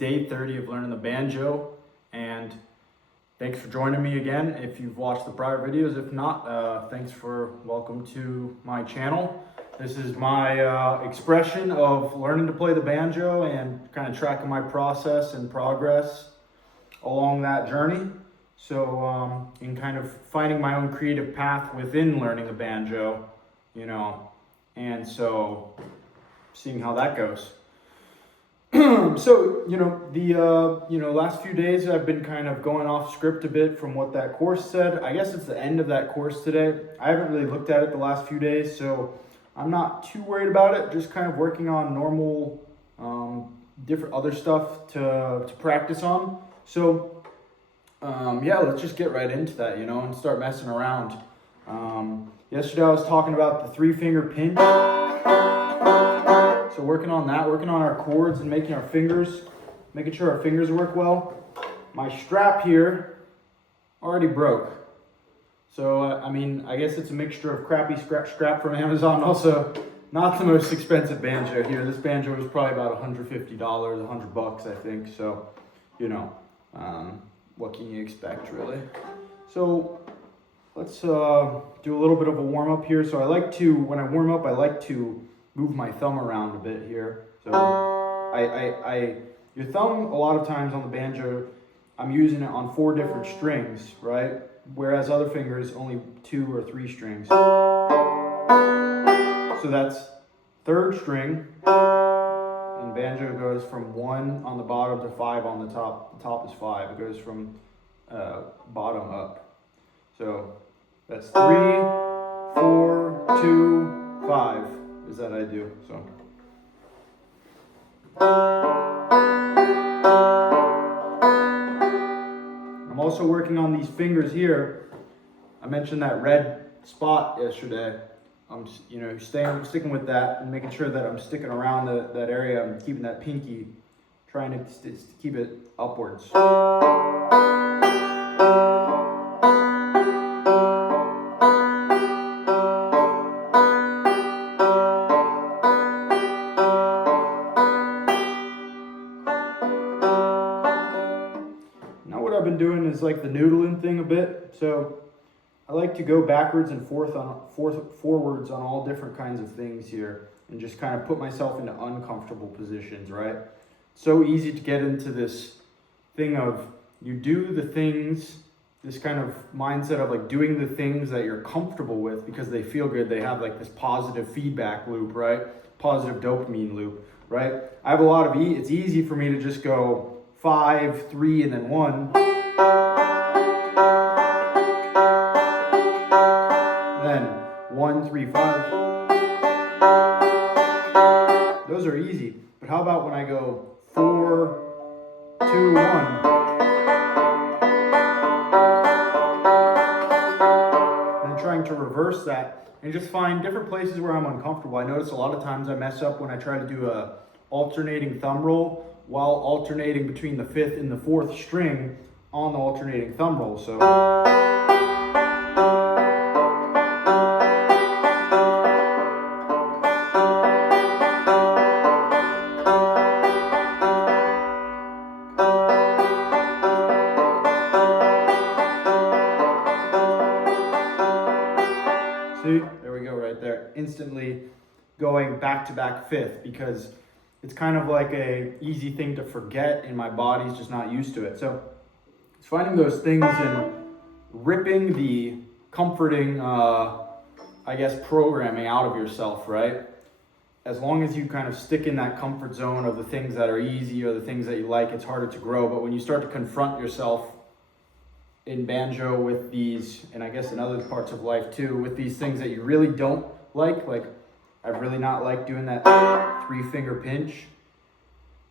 day 30 of learning the banjo, and thanks for joining me again if you've watched the prior videos. If not, welcome to my channel. This is my expression of learning to play the banjo and kind of tracking my process and progress along that journey. So in kind of finding my own creative path within learning the banjo, and so seeing how that goes. So, the last few days I've been kind of going off script a bit from what that course said. I guess it's the end of that course today. I haven't really looked at it the last few days, so I'm not too worried about it. Just kind of working on normal, different other stuff to practice on. So, let's just get right into that, and start messing around. Yesterday I was talking about the 3-finger pinch. So working on that, working on our chords and making sure our fingers work well. My strap here already broke. So, I guess it's a mixture of crappy scrap from Amazon. Also, not the most expensive banjo here. This banjo was probably about $150, $100, I think. So, what can you expect, really? So, let's do a little bit of a warm-up here. So when I warm up, I like to move my thumb around a bit here. So your thumb, a lot of times on the banjo, I'm using it on 4 different strings, right? Whereas other fingers, only 2 or 3 strings. So that's 3rd string. And banjo goes from 1 on the bottom to 5 on the top. The top is 5. It goes from bottom up. So that's 3, 4, 2, 5. Is that I do. So I'm also working on these fingers here. I mentioned that red spot yesterday. I'm sticking with that and making sure that I'm sticking around that area. I'm keeping that pinky, trying to keep it upwards. I've been doing is like the noodling thing a bit. So I like to go backwards and forwards on all different kinds of things here and just kind of put myself into uncomfortable positions, right? So easy to get into this thing of you do the things, this kind of mindset of like doing the things that you're comfortable with because they feel good. They have like this positive feedback loop, right? Positive dopamine loop, right? I have a lot of it's easy for me to just go 5, 3, and then 1. Then 1, 3, 5. Those are easy. But how about when I go 4, 2, 1? And trying to reverse that and just find different places where I'm uncomfortable. I notice a lot of times I mess up when I try to do a alternating thumb roll while alternating between the 5th and the 4th string on the alternating thumb roll. So see, there we go right there. Instantly going back to back 5th because it's kind of like a easy thing to forget and my body's just not used to it. So it's finding those things and ripping the comforting, programming out of yourself, right? As long as you kind of stick in that comfort zone of the things that are easy or the things that you like, it's harder to grow. But when you start to confront yourself in banjo with these, and I guess in other parts of life too, with these things that you really don't like I've really not liked doing that 3-finger pinch,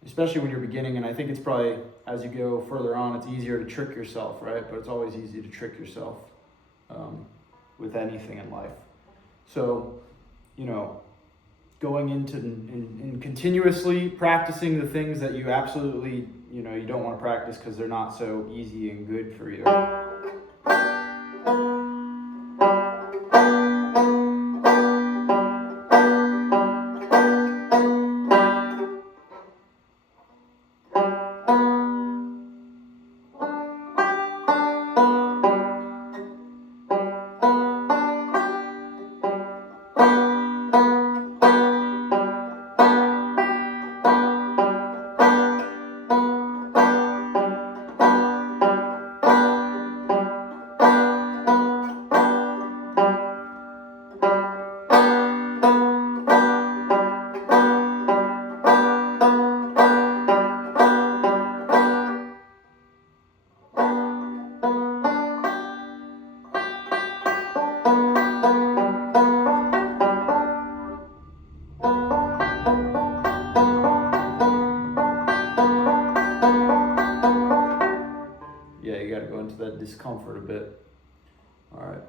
especially when you're beginning. And I think it's probably, as you go further on, it's easier to trick yourself, right? But it's always easy to trick yourself with anything in life. So, going into and continuously practicing the things that you absolutely, you don't want to practice because they're not so easy and good for you. discomfort a bit. All right.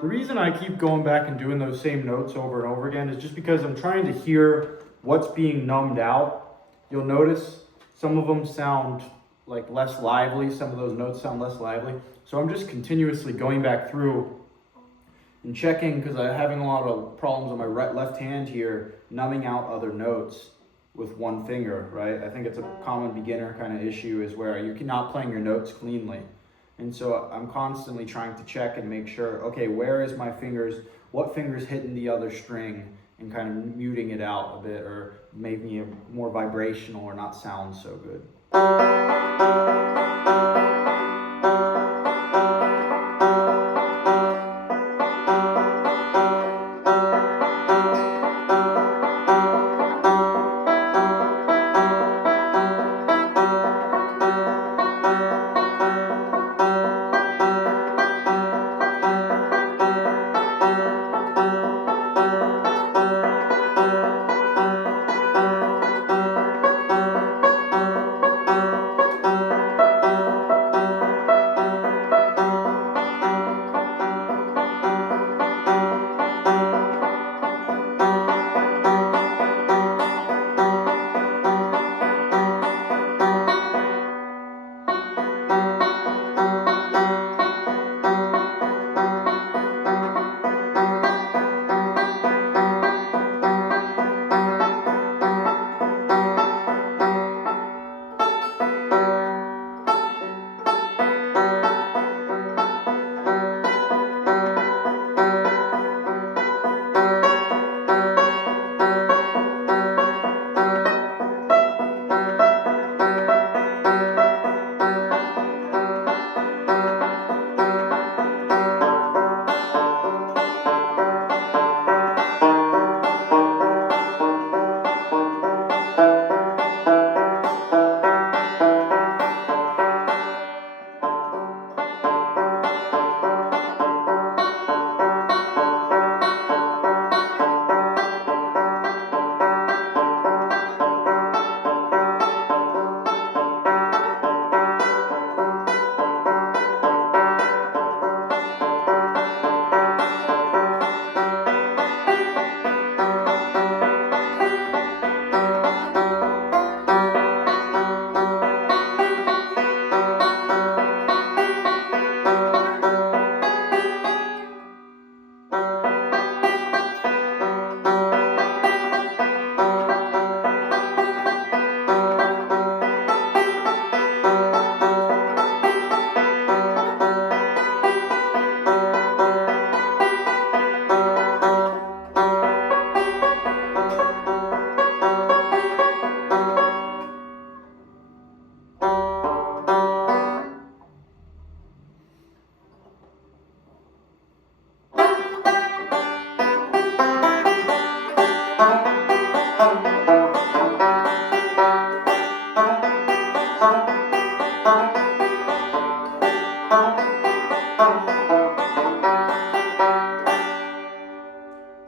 The reason I keep going back and doing those same notes over and over again is just because I'm trying to hear what's being numbed out. You'll notice some of them sound like less lively, some of those notes sound less lively. So I'm just continuously going back through and checking, because I'm having a lot of problems on my left hand here, numbing out other notes with one finger, right? I think it's a common beginner kind of issue, is where you're not playing your notes cleanly. And so I'm constantly trying to check and make sure, okay, where is my fingers, what finger's hitting the other string, and kind of muting it out a bit, or making it more vibrational or not sound so good.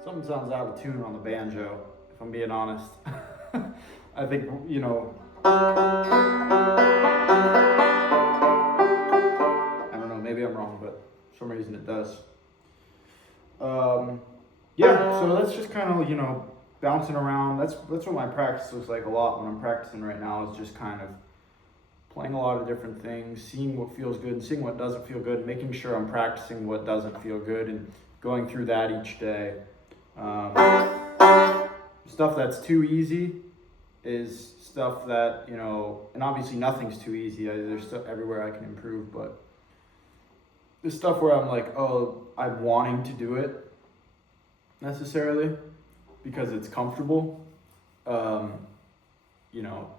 Something sounds out of tune on the banjo, if I'm being honest. I think, you know, I don't know, maybe I'm wrong, but for some reason it does. Yeah, so that's just kind of, you know, bouncing around. That's what my practice looks like a lot when I'm practicing right now, is just kind of playing a lot of different things, seeing what feels good and seeing what doesn't feel good, making sure I'm practicing what doesn't feel good and going through that each day. Stuff that's too easy is stuff that, you know, and obviously nothing's too easy. There's stuff everywhere I can improve, but the stuff where I'm like, oh, I'm wanting to do it necessarily because it's comfortable, you know,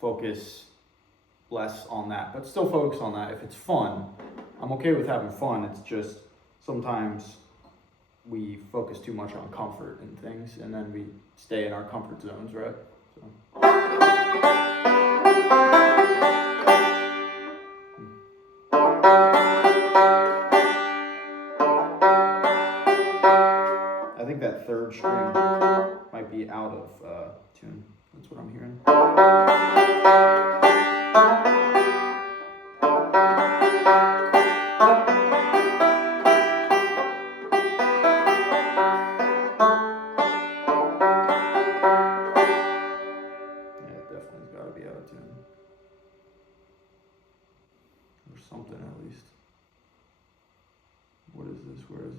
focus less on that, but still focus on that. If it's fun, I'm okay with having fun. It's just sometimes we focus too much on comfort and things, and then we stay in our comfort zones, right? So. I think that third string might be out of tune. That's what I'm hearing. Or something at least. What is this? Where is it?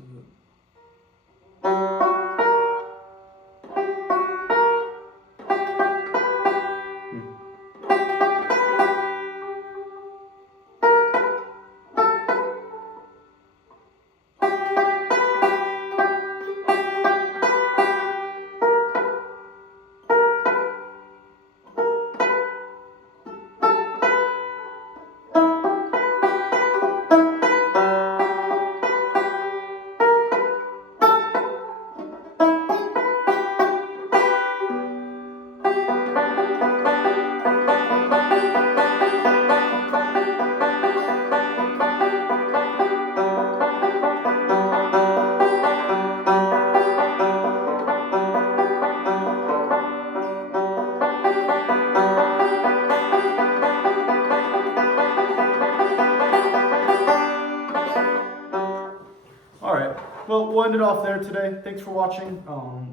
Well, we'll end it off there today. Thanks for watching.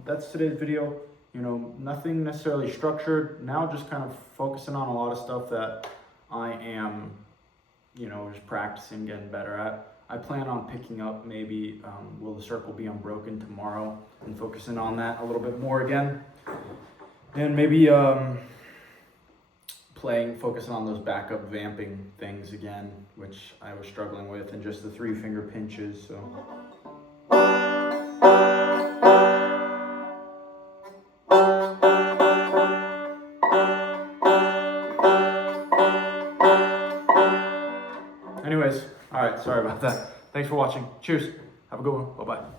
That's today's video. You know, nothing necessarily structured. Now just kind of focusing on a lot of stuff that I am, you know, just practicing, getting better at. I plan on picking up maybe Will the Circle Be Unbroken tomorrow and focusing on that a little bit more again. And maybe focusing on those backup vamping things again, which I was struggling with, and just the 3-finger pinches, so. Anyways, all right, sorry about that. Thanks for watching. Cheers. Have a good one. Bye-bye.